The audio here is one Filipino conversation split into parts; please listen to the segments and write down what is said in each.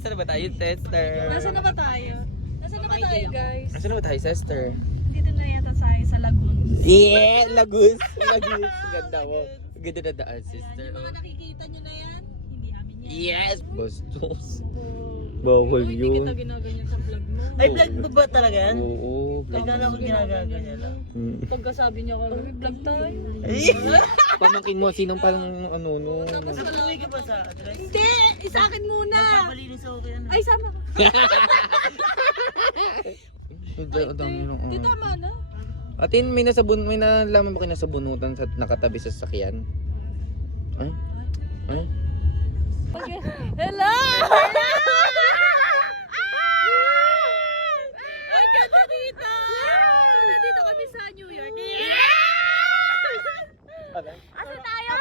Nasaan na ba tayo, Tester? Nasaan na ba tayo? Nasaan na ba tayo, guys? Nasaan na ba tayo, Tester? Dito na yata tayo sa Lagoon. Yeah! Lagus! Lagus! Ganda mo. Ganda na daan, sister. Yung mga nakikita nyo na yan, hindi amin yan. Yes! Bastos. Bawal Hindi yun. kita ginaganyan sa vlog mo. Ay, vlog mo ba talaga yan? Oo. Nagkala ko ginagaganyan lang. Pagkasabi niya ka, vlog tayo. Pamangkin mo, sinong parang ano, no? Nakauwi ka ba sa address? Hindi! Isa akin muna! Napapalinis ako kaya Ay, sama ka. Di tama na. Atin, may nalaman ba kayo nasabunutan sa nakatabi sa sasakyan? Ay? Ay? Okay. Hello! Ay, ganda dito! So, nandito kami sa New York. Asa tayo?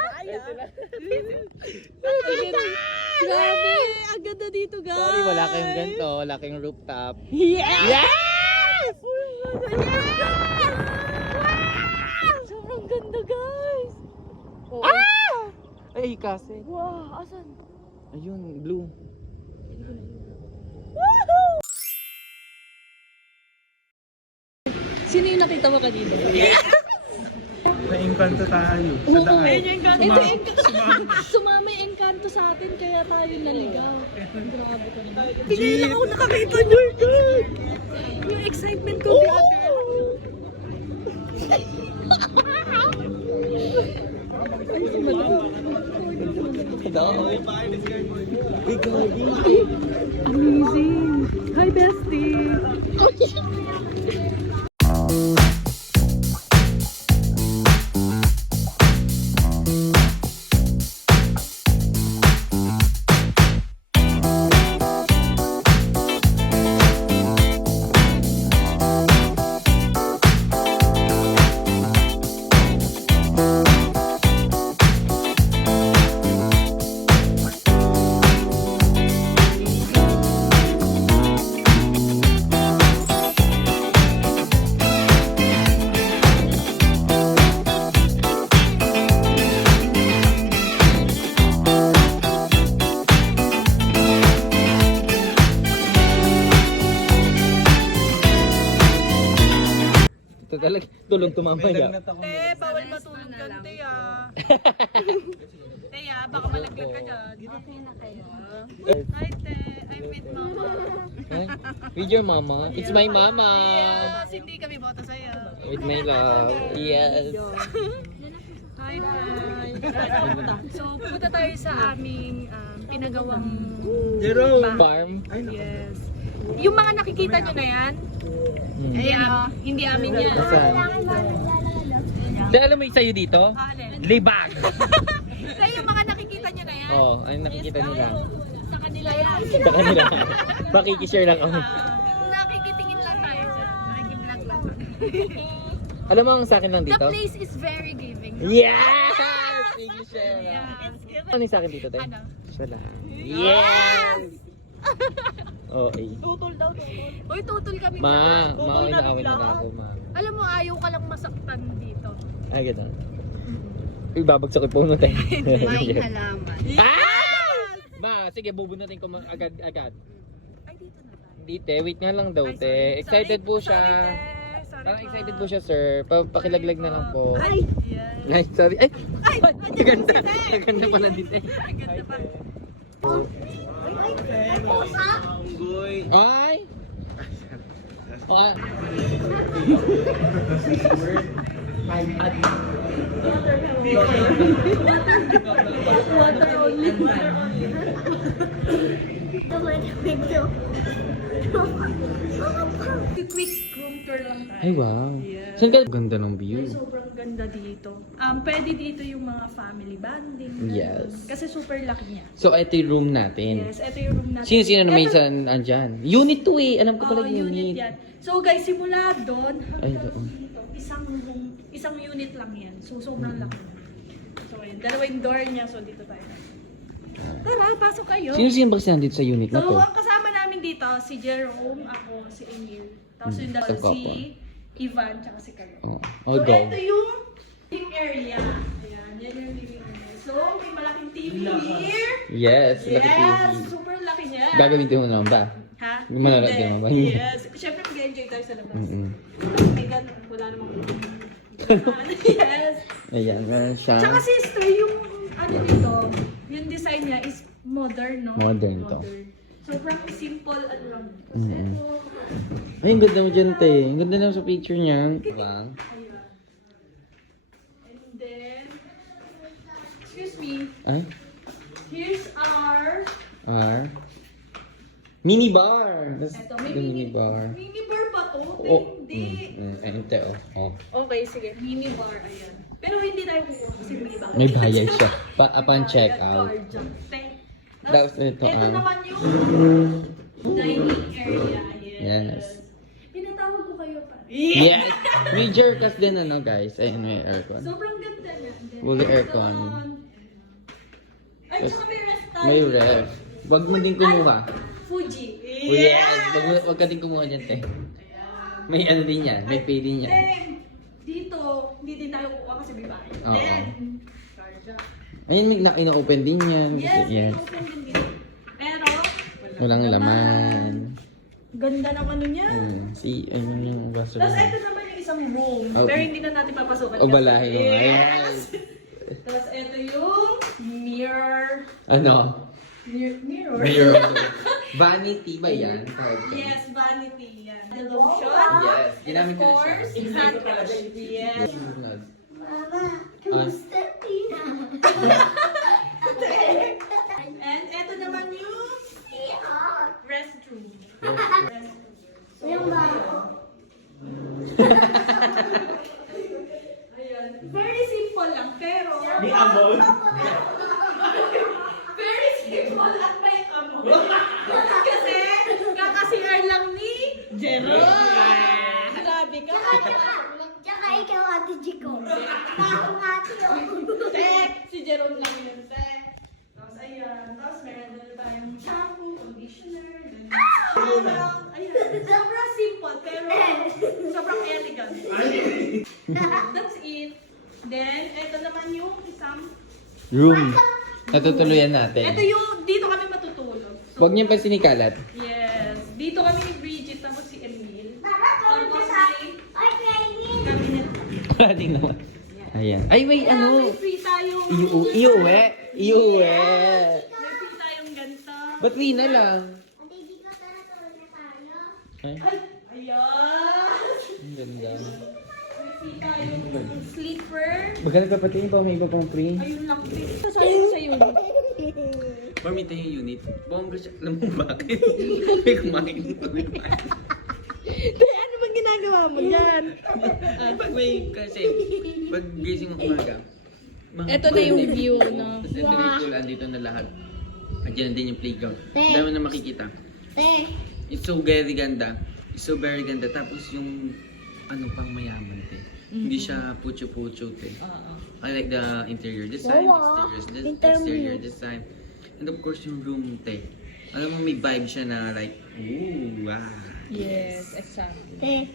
Grabe! Ang ganda dito, guys! Sorry, wala kayong ganito. Wala kayong rooftop. Yes! Yes! Sobrang ganda, guys! Oh, Ay, kasi. wow! Asan? Ayun, blue. Sino yung nakita mo kanina? Naingkanto tayo sa daan. Sumama yung engkanto sa atin kaya tayo naligaw. Grabe ka naman. Hindi lang ako nakakita nyo. Yung excitement ko, grabe. Amazing. Hi, bestie. Ito talaga, tulong tumamaya. Te, bawal matulog ka, te, ah. Te, ah, baka malaglag ka dyan. Okay na kayo. Hi, te. I'm with mama. Ay, with your mama? It's my mama. Yes, hindi kami boto sa'yo. With my love. Yes. Hi, hi. So, pupunta tayo sa aming pinagawang Farm. Yes. Yung mga nakikita nyo na yan, hindi amin yan. Saan? Dahil alam mo yung sa'yo dito? Alin? Libag! So, yung mga nakikita nyo na yan, Oo, ayun nakikita nila. sa kanila yan. Sa kanila. Makikishare lang kami. Nakikitingin lang tayo dyan. Nakikiblog lang. Alam mo ang sa akin lang The dito? place is very giving. Yes! Sige, share lang. Yeah. Ano yung sa akin dito, tayo? Ano? Siya lang. Yes! Okay. Tutol daw, tutol. Uy, tutol kami Ma, dyan. maawin na awin na ako, ma. Alam mo, ayaw ka lang masaktan dito. Ay, gano'n. Uy, babagsak yung puno tayo. May halaman. Ah! Ma, sige, bubunutin ko agad-agad. Ay, dito na tayo. Hindi, te. Wait nga lang daw, Ay, te. sorry. Excited po siya. Sorry, te. Sorry Parang po. excited po siya, sir. Pakilaglag na lang po. Ay! Yes. Ay, sorry. Ay! Ay! Ay! Ganda. Ganda pala dito eh. Ang ganda pa. Ay! Ay! Quick room tour lang tayo. Ay, wow. Saan ka? Ganda ng view. Sobrang ganda dito. Pwede dito yung mga family bonding. Yes. Kasi super laki niya. So, ito yung room natin. Yes, ito yung room natin. Sino na may Ito- saan andyan? Unit 2 eh. Alam ko pala Oo, yung unit. yan. So guys, simula doon Ay, hanggang doon. dito, isang room, isang unit lang yan. So sobrang laki. So yun, dalawa yung door niya. So dito tayo. Tara, pasok kayo. Sino ba kasi nandito sa unit na So to? ang kasama namin dito, si Jerome, ako, si Emil. Tapos yung dalawa, Sa couple. si Ivan, tsaka si Carlo. Oh, So I'll go. ito yung living area. Ayan, yan yung living area. So So, may malaking TV here. Yes, laki Yes, TV. super laki niya. Gagamitin mo naman ba? Ha? Manonood Hindi. ka naman ba? Yes. Siyempre, mag-enjoy tayo sa labas. May ganun. Wala namang... Yes. Ayan, meron siya. Tsaka sister, yung ano dito, yung design niya is modern, no? Modern to. Sobrang simple, ano lang. Tapos Mm-mm. ito, Ay, ang ganda mo dyan, te. Ang ganda naman sa picture niya. Diba? ayan. And then, excuse me, Ay? here's our, Mini bar! That's eto, may the mini bar. mini bar pa to? Oh. Hindi. Ayun, te, oh. Okay, sige, mini bar, ayan. Pero hindi tayo kukuha kasi may bayad. May bayad siya. Upon check out. Tapos, Tapos ito, ito naman yung dining area. Yes. Pinatawag ko kayo pa. Yes! May jerkas din, ano, guys. Ayun, may aircon. Sobrang ganda niya. Then, Fully ito, aircon. Ay, tsaka may rest tayo. May ref. Wag mo din kumuha. Fuji. Oh, yes! Wag ka din kumuha dyan, te. May ano din yan. May pay din yan. Then, dito, hindi din tayo kukuha kasi may bahay. Oo. Then, charger. Ayun, may ina-open din yan. Yes, Yes. open din dito. Pero, Walang laman. Ganda ng ano niya. See, ayun yung baso. Tapos ito naman yung isang room. Oh. Pero hindi na natin papasukan. O balahin mo. Yes! Tapos ito yung mirror. Ano? Mirror. Mirror. Vanity ba yan? Yes, vanity. Yan. The lotion. Yes. Ginamit Of ko na siya. course, hand wash. Yes. Mama, kamusta Tina? And ito naman yung restroom. Yung ba? Ayan. Very simple lang, pero... May amon. Very simple at may amo. Kasi, kakasiran lang ni Jerome. Grabe ka. Tsaka ikaw ate Chico. Ako ate oh. Tek, si Jerome lang yun, Tek. Tapos ayan, tapos meron na tayong shampoo, conditioner, then ayan, sobrang simple pero sobrang elegant. That's it. Then, ito naman yung isang, Room. Natutuluyan natin. ito yung, dito kami matutulog. So, Huwag niyo pa sinikalat. yes, dito kami ni Bridget, tapos si Emil. Tara, tulog ka sa akin. Ay, kainin. Kami na. Parating naman. Ayan. Ay, may Kaya ano. may free tayong, Iuwi. Iuwi. may free tayong ganito. Ba't na lang? Ate Chico, tara, tulog na tayo. Ay, Ay, ayan. ang ganda. May free tayong sleeper. Baga nagpapatingin pa, may iba pang free. Ayun lang. Sasayin sa yun. Pamita yung unit. Bongga siya. Alam mo bakit? May kumain dito. Ano bang ginagawa mo dyan? Pag may kasi, pag gising mo umaga. Ito na yung view, no? Tapos ito yung pool, andito na lahat. Andiyan din yung playground. Dami mo na makikita. Te. It's so very ganda. It's so very ganda. Tapos yung ano pang mayaman, te. Hindi siya pucho-pucho, te. I like the interior design, exterior design. And of course, yung room, te. Alam mo, may vibe siya na like, ooh, wow. Yes, exactly. Te.